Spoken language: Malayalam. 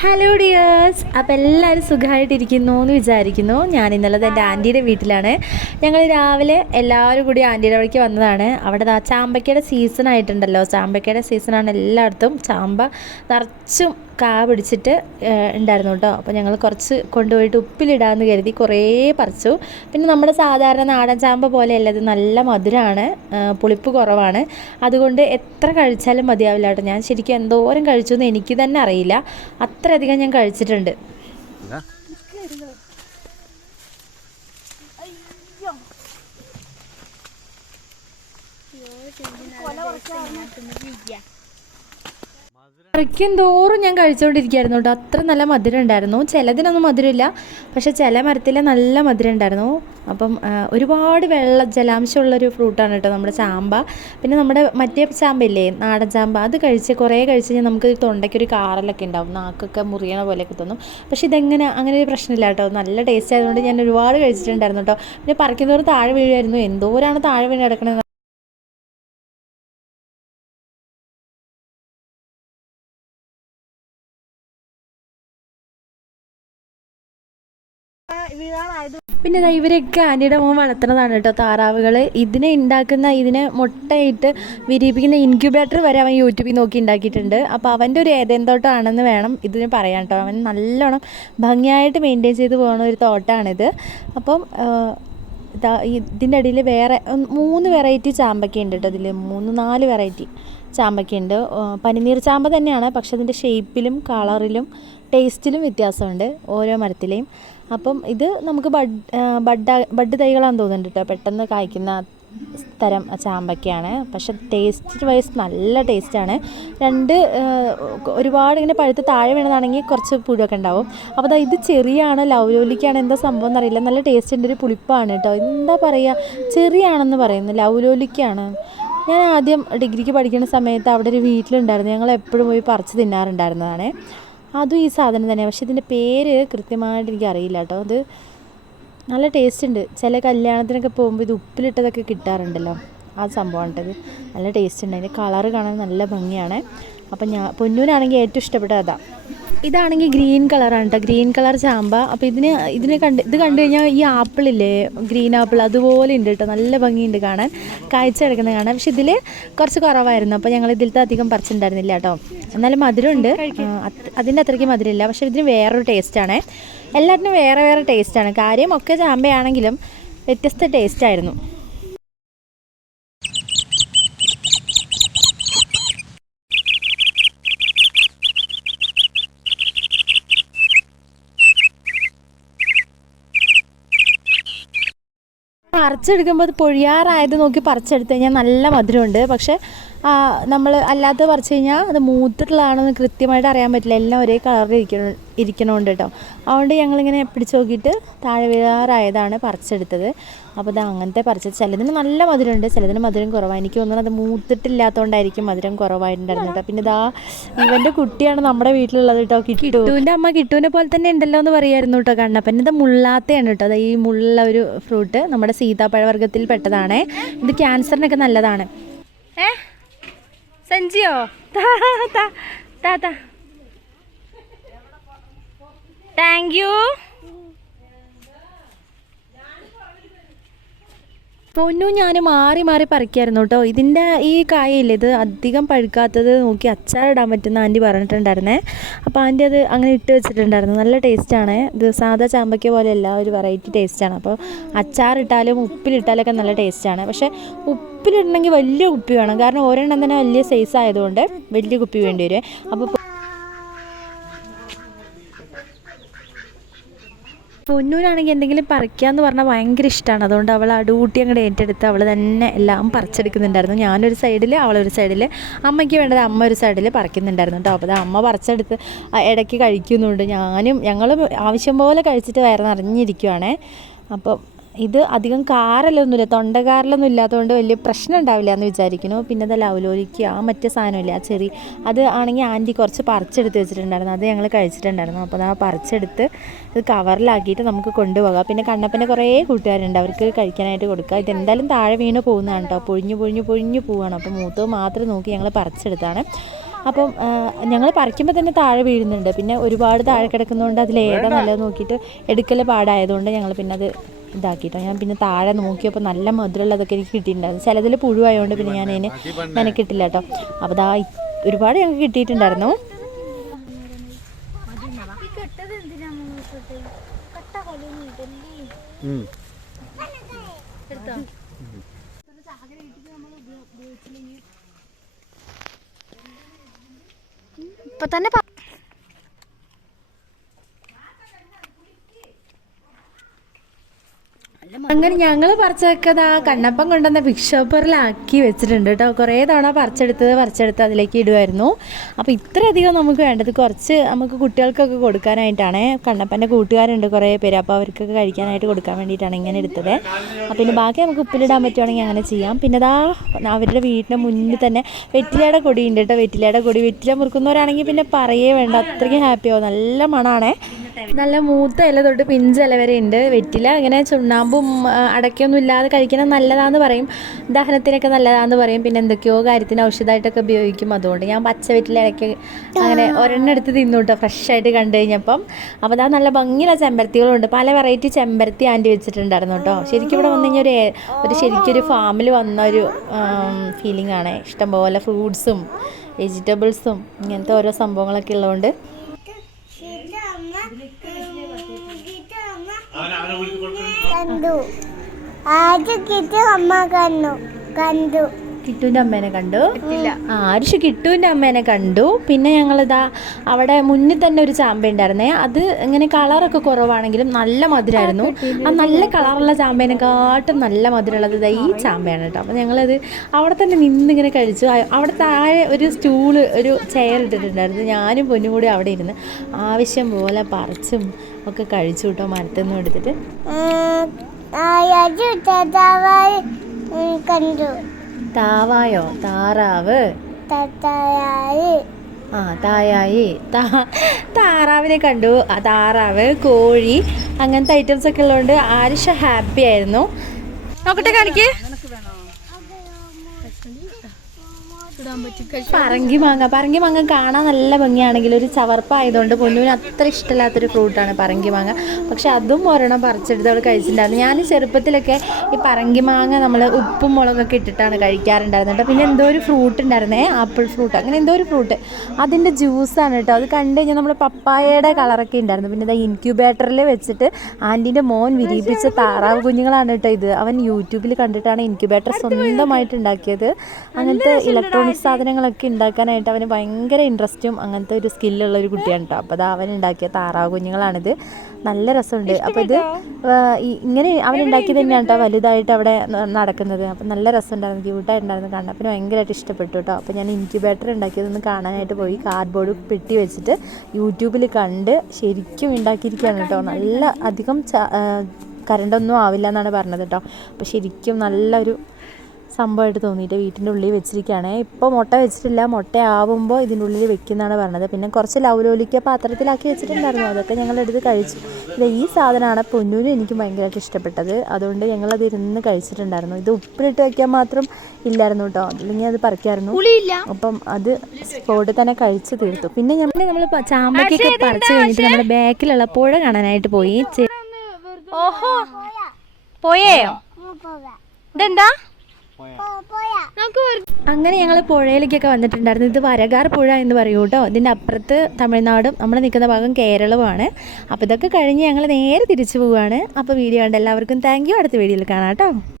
ഹലോ ഡിയേഴ്സ് അപ്പോൾ എല്ലാവരും സുഖമായിട്ടിരിക്കുന്നു എന്ന് വിചാരിക്കുന്നു. ഞാൻ ഇന്നലെ എന്റെ ആന്റിയുടെ വീട്ടിലാണ്. ഞങ്ങൾ രാവിലെ എല്ലാവരും കൂടി ആന്റിയുടെ വഴിക്ക് വന്നതാണ്. അവിടെ ചാമ്പക്കയുടെ ചാമ്പയ്ക്കയുടെ സീസൺ ആയിട്ടുണ്ടല്ലോ ചാമ്പയ്ക്കയുടെ സീസണാണ് എല്ലായിടത്തും. ചാമ്പ നിറച്ചും കാ പിടിച്ചിട്ട് ഉണ്ടായിരുന്നു കേട്ടോ അപ്പോൾ ഞങ്ങൾ കുറച്ച് കൊണ്ടുപോയിട്ട് ഉപ്പിലിടാമെന്ന് കരുതി കുറേ പറിച്ചു. പിന്നെ നമ്മുടെ സാധാരണ നാടൻ ചാമ്പ പോലെയല്ല ഇത് നല്ല മധുരമാണ് പുളിപ്പ് കുറവാണ്. അതുകൊണ്ട് എത്ര കഴിച്ചാലും മതിയാവില്ല കേട്ടോ ഞാൻ ശരിക്കും എന്തോരം കഴിച്ചു എന്ന് എനിക്ക് തന്നെ അറിയില്ല. അത്രയധികം ഞാൻ കഴിച്ചിട്ടുണ്ട്. പറിക്കും തോറും ഞാൻ കഴിച്ചുകൊണ്ടിരിക്കുകയായിരുന്നു കേട്ടോ. അത്ര നല്ല മധുരം ഉണ്ടായിരുന്നു. ചിലതിനൊന്നും മധുരമില്ല. പക്ഷെ ചില മരത്തിൽ നല്ല മധുരം ഉണ്ടായിരുന്നു. അപ്പം ഒരുപാട് വെള്ള ജലാംശമുള്ളൊരു ഫ്രൂട്ടാണ് കേട്ടോ നമ്മുടെ ചാമ്പ. പിന്നെ നമ്മുടെ മറ്റേ ചാമ്പയില്ലേ നാടൻ ചാമ്പ അത് കഴിച്ച് കുറേ കഴിച്ച് കഴിഞ്ഞാൽ നമുക്ക് തൊണ്ടയ്ക്കൊരു കാറലൊക്കെ ഉണ്ടാവും. നാക്കൊക്കെ മുറിയണ പോലെയൊക്കെ തോന്നും. പക്ഷെ ഇതെങ്ങനെ അങ്ങനെ ഒരു പ്രശ്നമില്ല കേട്ടോ. നല്ല ടേസ്റ്റ് ആയതുകൊണ്ട് ഞാൻ ഒരുപാട് കഴിച്ചിട്ടുണ്ടായിരുന്നു കേട്ടോ. പിന്നെ പറിക്കുന്നവർ താഴെ വീഴായിരുന്നു എന്തോരാണ് താഴെ വീണ് കിടക്കണത് പിന്നെ ഇവരൊക്കെ ആന്റിയുടെ മോൻ വളർത്തുന്നതാണ് കേട്ടോ താറാവുകൾ ഇതിനെ ഉണ്ടാക്കുന്ന ഇതിനെ മുട്ടയിട്ട് വിരിയിപ്പിക്കുന്ന ഇൻക്യുബേറ്റർ വരെ അവൻ യൂട്യൂബിൽ നോക്കി ഉണ്ടാക്കിയിട്ടുണ്ട് അപ്പോൾ അവന്റെ ഒരു ഏതെന്തോട്ടമാണെന്ന് വേണം ഇതിന് പറയാൻ കേട്ടോ. അവൻ നല്ലോണം ഭംഗിയായിട്ട് മെയിന്റെയിൻ ചെയ്ത് പോകുന്ന ഒരു തോട്ടമാണിത് അപ്പം ഇതിന്റെ ഇടയിൽ വേറെ മൂന്ന് വെറൈറ്റി ചാമ്പക്ക ഉണ്ട് കേട്ടോ ഇതിൽ മൂന്ന് നാല് വെറൈറ്റി ചാമ്പക്കയുണ്ട് ആ, പനിനീർ ചാമ്പ തന്നെയാണ് പക്ഷെ അതിന്റെ ഷേപ്പിലും കളറിലും ടേസ്റ്റിലും വ്യത്യാസമുണ്ട് ഓരോ മരത്തിലെയും. അപ്പം ഇത് നമുക്ക് ബഡ് ബഡ് ബഡ് തൈകളാണെന്ന് തോന്നുന്നുണ്ട് കേട്ടോ പെട്ടെന്ന് കായ്ക്കുന്ന തരം ചാമ്പക്കയാണ് പക്ഷെ ടേസ്റ്റ് വൈസ് നല്ല ടേസ്റ്റാണ് രണ്ട് ഒരുപാട് ഇങ്ങനെ പഴുത്ത് താഴെ വീണതാണെങ്കിൽ കുറച്ച് പുഴുവൊക്കെ ഉണ്ടാവും. അപ്പോൾ അതാ ഇത് ചെറിയാണ് ലൗലോലിക്കാണ്. എന്താ സംഭവം എന്നറിയില്ല. നല്ല ടേസ്റ്റ് ഉണ്ട്. ഒരു പുളിപ്പാണ് കേട്ടോ എന്താ പറയുക ചെറിയാണെന്ന് പറയുന്നു. ലൗലോലിക്കാണ്. ഞാൻ ആദ്യം ഡിഗ്രിക്ക് പഠിക്കുന്ന സമയത്ത് അവിടെ ഒരു വീട്ടിലുണ്ടായിരുന്നു. ഞങ്ങൾ എപ്പോഴും പോയി പറിച്ച് തിന്നാറുണ്ടായിരുന്നതാണ്. അതും ഈ സാധനം തന്നെയാണ് പക്ഷെ ഇതിന്റെ പേര് കൃത്യമായിട്ട് എനിക്ക് അറിയില്ല കേട്ടോ. അത് നല്ല ടേസ്റ്റ് ഉണ്ട്. ചില കല്യാണത്തിനൊക്കെ പോകുമ്പോൾ ഇത് ഉപ്പിലിട്ടതൊക്കെ കിട്ടാറുണ്ടല്ലോ. ആ സംഭവമാണ് കേട്ടത് നല്ല ടേസ്റ്റ് ഉണ്ട്. അതിന്റെ കളറ് കാണാൻ നല്ല ഭംഗിയാണ്. അപ്പം ഞാൻ പൊന്നൂനാണെങ്കിൽ ഏറ്റവും ഇഷ്ടപ്പെട്ട അതാ. ഇതാണെങ്കിൽ ഗ്രീൻ കളറാണ് കേട്ടോ ഗ്രീൻ കളർ ചാമ്പ. അപ്പോൾ ഇതിന് ഇതിനെ കണ്ട് ഇത് കണ്ടു കഴിഞ്ഞാൽ ഈ ആപ്പിളില്ലേ ഗ്രീൻ ആപ്പിൾ അതുപോലെ ഉണ്ട് കേട്ടോ നല്ല ഭംഗിയുണ്ട് കാണാൻ. കാഴ്ച കിടക്കുന്നത് കാണാൻ പക്ഷെ ഇതിൽ കുറച്ച് കുറവായിരുന്നു. അപ്പോൾ ഞങ്ങൾ ഇതിലത്തെ അധികം പറിച്ചിട്ടുണ്ടായിരുന്നില്ല കേട്ടോ എന്നാലും മധുരമുണ്ട്. അതിന്റെ അത്രയ്ക്ക് മധുരമില്ല. പക്ഷേ ഇതിന് വേറൊരു ടേസ്റ്റാണ് എല്ലാത്തിനും വേറെ വേറെ ടേസ്റ്റാണ് കാര്യം ഒക്കെ ചാമ്പയാണെങ്കിലും വ്യത്യസ്ത ടേസ്റ്റായിരുന്നു പറിച്ചെടുക്കുമ്പോൾ അത് പൊഴിയാറായത് നോക്കി പറിച്ചെടുത്ത് കഴിഞ്ഞാൽ നല്ല മധുരമുണ്ട്. പക്ഷേ നമ്മൾ അല്ലാതെ പറിച്ചു കഴിഞ്ഞാൽ അത് മൂത്തിട്ടുള്ളതാണെന്ന് കൃത്യമായിട്ട് അറിയാൻ പറ്റില്ല. എല്ലാം ഒരേ കളറിൽ ഇരിക്കണ ഇരിക്കണമുണ്ട് കേട്ടോ അതുകൊണ്ട് ഞങ്ങളിങ്ങനെ പിടിച്ചു നോക്കിയിട്ട് താഴെ വീഴാറായതാണ് പറിച്ചെടുത്തത്. അപ്പോൾ ഇത് അങ്ങനത്തെ പറിച്ചത്. ചിലതിന് നല്ല മധുരമുണ്ട്. ചിലതിന് മധുരം കുറവാണ് എനിക്ക് തോന്നുന്നത് അത് മൂത്തിട്ടില്ലാത്തതുകൊണ്ടായിരിക്കും മധുരം കുറവായിട്ടുണ്ടായിരുന്നത്. പിന്നെ ഇതാ ഇവന്റെ കുട്ടിയാണ് നമ്മുടെ വീട്ടിലുള്ളത് കേട്ടോ. കിട്ടുവിന്റെ അമ്മ കിട്ടുവിനെ പോലെ തന്നെ ഉണ്ടല്ലോ എന്ന് പറയായിരുന്നു കേട്ടോ കണ്ണപ്പൻ ഇത് മുള്ളാത്തയാണ് കേട്ടോ അത് ഈ മുള്ള ഒരു ഫ്രൂട്ട് നമ്മുടെ സീതാപ്പഴവർഗത്തിൽ പെട്ടതാണേ ഇത് ക്യാൻസറിനൊക്കെ നല്ലതാണ്. സഞ്ജിയോ? താങ്ക് യു പൊന്നു ഞാൻ മാറി മാറി പറിക്കായിരുന്നു കേട്ടോ. ഇതിന്റെ ഈ കായയില്ലേ ഇത് അധികം പഴുക്കാത്തത് നോക്കി അച്ചാറിടാൻ പറ്റുന്ന ആന്റി പറഞ്ഞിട്ടുണ്ടായിരുന്നേ. അപ്പോൾ ആന്റി അത് അങ്ങനെ ഇട്ട് വെച്ചിട്ടുണ്ടായിരുന്നു. നല്ല ടേസ്റ്റാണ് ഇത് സാധാ ചാമ്പയ്ക്ക പോലെയല്ല ഒരു വെറൈറ്റി ടേസ്റ്റാണ് അപ്പോൾ അച്ചാറിട്ടാലും ഉപ്പിലിട്ടാലൊക്കെ നല്ല ടേസ്റ്റാണ് പക്ഷേ ഉപ്പിലിടണമെങ്കിൽ വലിയ കുപ്പി വേണം. കാരണം ഒരെണ്ണം തന്നെ വലിയ സൈസ് ആയതുകൊണ്ട് വലിയ കുപ്പി വേണ്ടി വരും. അപ്പോൾ പൊന്നൂരാണെങ്കിൽ എന്തെങ്കിലും പറിക്കാന്ന് പറഞ്ഞാൽ ഭയങ്കര ഇഷ്ടമാണ് അതുകൊണ്ട് അവൾ അടൂട്ടി അങ്ങോട്ട് ഏറ്റെടുത്ത് അവൾ തന്നെ എല്ലാം പറിച്ചെടുക്കുന്നുണ്ടായിരുന്നു. ഞാനൊരു സൈഡിൽ അവളൊരു സൈഡിൽ അമ്മയ്ക്ക് വേണ്ടത് അമ്മ ഒരു സൈഡിൽ പറിക്കുന്നുണ്ടായിരുന്നു കേട്ടോ. അപ്പോൾ അത് അമ്മ പറിച്ചെടുത്ത് ഇടയ്ക്ക് കഴിക്കുന്നുണ്ട്. ഞാനും ഞങ്ങളും ആവശ്യം പോലെ കഴിച്ചിട്ട് വയറ് നിറഞ്ഞിരിക്കുവാണേ. അപ്പം ഇത് അധികം കാരലൊന്നുമില്ല തൊണ്ടകാരലൊന്നും ഇല്ലാത്തതുകൊണ്ട് വലിയ പ്രശ്നം ഉണ്ടാവില്ല എന്ന് വിചാരിക്കുന്നു. പിന്നെ അത് ലവലോലിക്ക് ആ മറ്റേ സാധനമില്ല ആ ചെറി അത് ആണെങ്കിൽ ആന്റി കുറച്ച് പറിച്ചെടുത്ത് വെച്ചിട്ടുണ്ടായിരുന്നു. അത് ഞങ്ങൾ കഴിച്ചിട്ടുണ്ടായിരുന്നു. അപ്പോൾ ആ പറിച്ചെടുത്ത് ഇത് കവറിലാക്കിയിട്ട് നമുക്ക് കൊണ്ടുപോകാം. പിന്നെ കണ്ണപ്പന്റെ കുറേ കൂട്ടുകാരുണ്ട് അവർക്ക് കഴിക്കാനായിട്ട് കൊടുക്കുക. ഇതെന്തായാലും താഴെ വീണ് പോകുന്നതാണ് കേട്ടോ. പൊഴിഞ്ഞു പൊഴിഞ്ഞു പൊഴിഞ്ഞു പോവുകയാണ്. അപ്പോൾ മൂത്തത് മാത്രം നോക്കി ഞങ്ങൾ പറിച്ചെടുത്താണ് അപ്പം ഞങ്ങൾ പറിക്കുമ്പോൾ തന്നെ താഴെ വീഴുന്നുണ്ട്. പിന്നെ ഒരുപാട് താഴെ കിടക്കുന്നതുകൊണ്ട് അതിൽ ഏതാ നല്ലത് നോക്കിയിട്ട് എടുക്കൽ പാടായതുകൊണ്ട് ഞങ്ങൾ പിന്നെ അത് ഇതാക്കിയിട്ടോ ഞാൻ പിന്നെ താഴെ നോക്കിയപ്പോൾ നല്ല മധുരമുള്ളതൊക്കെ എനിക്ക് കിട്ടിയിട്ടുണ്ടായിരുന്നു ചിലതിൽ പുഴുവായതുകൊണ്ട് പിന്നെ ഞാൻ അതിന് മെനക്കിട്ടില്ല കേട്ടോ. അപ്പോൾ ദാ ഒരുപാട് ഞങ്ങൾക്ക് കിട്ടിയിട്ടുണ്ടായിരുന്നു. ഇപ്പൊ എന്തിനാ മുങ്ങോട്ട് കട്ട കളി നീട്ടല്ലേ ഉം. എടുത്തോ ഇപ്പൊ തന്നെ പ- അങ്ങനെ ഞങ്ങൾ പറിച്ചതൊക്കെ ആ കണ്ണപ്പം കൊണ്ടുവന്ന ബിഗ് ഷോപ്പറിലാക്കി വെച്ചിട്ടുണ്ട് കേട്ടോ. കുറേ തവണ പറിച്ചെടുത്തത് പറിച്ചെടുത്ത് അതിലേക്ക് ഇടുമായിരുന്നു അപ്പോൾ ഇത്രയധികം നമുക്ക് വേണ്ടത് കുറച്ച് നമുക്ക് കുട്ടികൾക്കൊക്കെ കൊടുക്കാനായിട്ടാണ്. കണ്ണപ്പന്റെ കൂട്ടുകാരുണ്ട് കുറേ പേര്. അപ്പോൾ അവർക്കൊക്കെ കഴിക്കാനായിട്ട് കൊടുക്കാൻ വേണ്ടിയിട്ടാണ് ഇങ്ങനെ എടുത്തത്. അപ്പോൾ പിന്നെ ബാക്കി നമുക്ക് ഉപ്പിലിടാൻ പറ്റുവാണെങ്കിൽ അങ്ങനെ ചെയ്യാം. പിന്നെ ദാ അവരുടെ വീടിന്റെ മുന്നിൽ തന്നെ വെറ്റിലയുടെ കൊടി ഉണ്ട് കേട്ടോ. വെറ്റിലയുടെ കൊടി. വെറ്റില മുറുക്കുന്നവരാണെങ്കിൽ പിന്നെ പറയേ വേണ്ട. അത്രയ്ക്കും ഹാപ്പിയാവും നല്ല മണമാണേ നല്ല മൂത്ത ഇല തൊട്ട് പിഞ്ച് ഇല വരെ ഉണ്ട് വെറ്റില. ഇങ്ങനെ ചുണ്ണാമ്പും അടക്കൊന്നും അടയ്ക്കൊന്നും ഇല്ലാതെ കഴിക്കുന്നത് നല്ലതാന്ന് പറയും. ദഹനത്തിനൊക്കെ നല്ലതാന്ന് പറയും. പിന്നെ എന്തൊക്കെയോ കാര്യത്തിന് ഔഷധമായിട്ടൊക്കെ ഉപയോഗിക്കും. അതുകൊണ്ട് ഞാൻ പച്ച വെറ്റില ഇടയ്ക്ക് അങ്ങനെ ഒരെണ്ണം എടുത്ത് തിന്നു കേട്ടോ ഫ്രഷ് ആയിട്ട് കണ്ടു കഴിഞ്ഞപ്പം. അപ്പോൾ അതാ നല്ല ഭംഗിയുള്ള ചെമ്പരത്തികളുണ്ട്. പല വെറൈറ്റി ചെമ്പരത്തി ആന്റി വെച്ചിട്ടുണ്ടായിരുന്നു കേട്ടോ. ശരിക്കും ഇവിടെ വന്നു കഴിഞ്ഞാൽ ഒരു ഒരു ശരിക്കും ഒരു ഫാമിൽ വന്ന ഒരു ഫീലിംഗ് ആണ്. ഇഷ്ടംപോലെ ഫ്രൂട്ട്സും വെജിറ്റബിൾസും ഇങ്ങനത്തെ ഓരോ സംഭവങ്ങളൊക്കെ ഉള്ളതുകൊണ്ട് കണ്ടു. ആദ്യം കിട്ടി അമ്മ കണ്ടു. കണ്ടു. കിട്ടുവിന്റെ അമ്മേനെ കണ്ടു? ആ ആരുഷ് കിട്ടുവിന്റെ അമ്മേനെ കണ്ടു. പിന്നെ ഞങ്ങളിതാ അവിടെ മുന്നിൽ തന്നെ ഒരു ചാമ്പ ഉണ്ടായിരുന്നേ. അത് ഇങ്ങനെ കളറൊക്കെ കുറവാണെങ്കിലും നല്ല മധുരമായിരുന്നു ആ നല്ല കളറുള്ള ചാമ്പേനെക്കാട്ടും നല്ല മധുരമുള്ളത് ഇതാ ഈ ചാമ്പയാണ് കേട്ടോ. അപ്പോൾ ഞങ്ങളത് അവിടെ തന്നെ നിന്നിങ്ങനെ കഴിച്ചു. അവിടെ താഴെ ഒരു സ്റ്റൂൾ ഒരു ചെയർ ഇട്ടിട്ടുണ്ടായിരുന്നു. ഞാനും പൊന്നും കൂടി അവിടെ ഇരുന്ന് ആവശ്യം പോലെ പറിച്ചും ഒക്കെ കഴിച്ചു കേട്ടോ മരത്തിൽ നിന്ന് എടുത്തിട്ട്. കണ്ടു. താവായോ? താറാവ്. ആ തായായി. താ താറാവിനെ കണ്ടു. ആ താറാവ് കോഴി അങ്ങനത്തെ ഐറ്റംസ് ഒക്കെ ഉള്ളതുകൊണ്ട് ആരിഷ ഹാപ്പി ആയിരുന്നു. നോക്കട്ടെ കാണിക്ക്. പറങ്കി മാങ്ങ. പറങ്കി മാങ്ങ കാണാൻ നല്ല ഭംഗിയാണെങ്കിൽ ഒരു ചവർപ്പായതുകൊണ്ട് പൊന്നുവിന് അത്ര ഇഷ്ടമില്ലാത്തൊരു ഫ്രൂട്ടാണ് പറങ്കി മാങ്ങ. പക്ഷെ അതും ഒരെണ്ണം പറിച്ചെടുത്ത് അവൾ കഴിച്ചിട്ടുണ്ടായിരുന്നു. ഞാൻ ചെറുപ്പത്തിലൊക്കെ ഈ പറങ്കി മാങ്ങ നമ്മൾ ഉപ്പും മുളകൊക്കെ ഇട്ടിട്ടാണ് കഴിക്കാറുണ്ടായിരുന്നത് കേട്ടോ. പിന്നെ എന്തോ ഒരു ഫ്രൂട്ട് ഉണ്ടായിരുന്നേ ആപ്പിൾ ഫ്രൂട്ട്. അങ്ങനെ എന്തോ ഒരു ഫ്രൂട്ട്. അതിന്റെ ജ്യൂസാണ് കേട്ടോ. അത് കണ്ടു കഴിഞ്ഞാൽ നമ്മൾ പപ്പായയുടെ കളറൊക്കെ ഉണ്ടായിരുന്നു. പിന്നെ ഇതാ ഇൻക്യൂബേറ്ററിൽ വെച്ചിട്ട് ആന്റീന്റെ മോൻ വിരിയിപ്പിച്ച താറാവ് കുഞ്ഞുങ്ങളാണ് കേട്ടോ ഇത്. അവൻ യൂട്യൂബിൽ കണ്ടിട്ടാണ് ഇൻക്യൂബേറ്റർ സ്വന്തമായിട്ട് ഉണ്ടാക്കിയത്. അങ്ങനത്തെ ഇലക്ട്രോണിക് സാധനങ്ങളൊക്കെ ഉണ്ടാക്കാനായിട്ട് അവന് ഭയങ്കര ഇൻട്രസ്റ്റും അങ്ങനത്തെ ഒരു സ്കില്ലുള്ള ഒരു കുട്ടിയാണ് കേട്ടോ അപ്പോൾ അത് അവൻ ഉണ്ടാക്കിയ താറാവ് കുഞ്ഞുങ്ങളാണിത്. നല്ല രസമുണ്ട്. അപ്പോൾ ഇത് ഇങ്ങനെ അവൻ ഉണ്ടാക്കിയത് തന്നെയാണ് കേട്ടോ വലുതായിട്ട് അവിടെ നടക്കുന്നത്. അപ്പോൾ നല്ല രസമുണ്ടായിരുന്നു. ക്യൂട്ടായിട്ടുണ്ടായിരുന്നു. കാണാൻ അപ്പം ഭയങ്കരമായിട്ട് ഇഷ്ടപ്പെട്ടു കേട്ടോ അപ്പോൾ ഞാൻ ഇൻക്യുബേറ്റർ ഉണ്ടാക്കിയതൊന്ന് കാണാനായിട്ട് പോയി. കാർഡ്ബോർഡ് പെട്ടി വെച്ചിട്ട് യൂട്യൂബിൽ കണ്ട് ശരിക്കും ഉണ്ടാക്കിയിരിക്കുകയാണ് കേട്ടോ നല്ല അധികം കരണ്ടൊന്നും കറണ്ടൊന്നും ആവില്ല എന്നാണ് പറഞ്ഞത് കേട്ടോ അപ്പോൾ ശരിക്കും നല്ലൊരു സംഭവമായിട്ട് തോന്നിയിട്ട് വീട്ടിന്റെ ഉള്ളിൽ വെച്ചിരിക്കുകയാണ്. ഇപ്പോൾ മുട്ട വെച്ചിട്ടില്ല. മുട്ട ആവുമ്പോൾ ഇതിന്റെ ഉള്ളിൽ വെക്കുന്നതാണ് പറഞ്ഞത്. പിന്നെ കുറച്ച് ലൗലോലിക്ക പാത്രത്തിലാക്കി വെച്ചിട്ടുണ്ടായിരുന്നു. അതൊക്കെ ഞങ്ങളെടുത്ത് കഴിച്ചു. ഇത് ഈ സാധനമാണ് പൊന്നൂരും എനിക്ക് ഭയങ്കരമായിട്ട് ഇഷ്ടപ്പെട്ടത്. അതുകൊണ്ട് ഞങ്ങളത് ഇരുന്ന് കഴിച്ചിട്ടുണ്ടായിരുന്നു. ഇത് ഉപ്പിലിട്ട് വയ്ക്കാൻ മാത്രം ഇല്ലായിരുന്നു കേട്ടോ. അല്ലെങ്കിൽ അത് പറിക്കായിരുന്നു. അപ്പം അത് സ്പോട്ടിൽ തന്നെ കഴിച്ച് തീർത്തു. പിന്നെ ഞാൻ നമ്മൾ ചാമ്പക്കൊക്കെ പറിച്ച് കഴിഞ്ഞിട്ട് നമ്മുടെ ബാക്കിലുള്ള പുഴ കാണാനായിട്ട് പോയി. ഓഹോ. പോയേയോ ഇതെന്താ? അങ്ങനെ ഞങ്ങൾ പുഴയിലേക്കൊക്കെ വന്നിട്ടുണ്ടായിരുന്നു. ഇത് വരകാർ പുഴ എന്ന് പറയൂ കേട്ടോ. ഇതിന്റെ അപ്പുറത്ത് തമിഴ്നാടും നമ്മൾ നിൽക്കുന്ന ഭാഗം കേരളവുമാണ്. അപ്പോൾ ഇതൊക്കെ കഴിഞ്ഞ് ഞങ്ങൾ നേരെ തിരിച്ചു പോവുകയാണ് അപ്പോൾ വീഡിയോ കണ്ട എല്ലാവർക്കും താങ്ക് യു അടുത്ത വീഡിയോയിൽ കാണാം കേട്ടോ.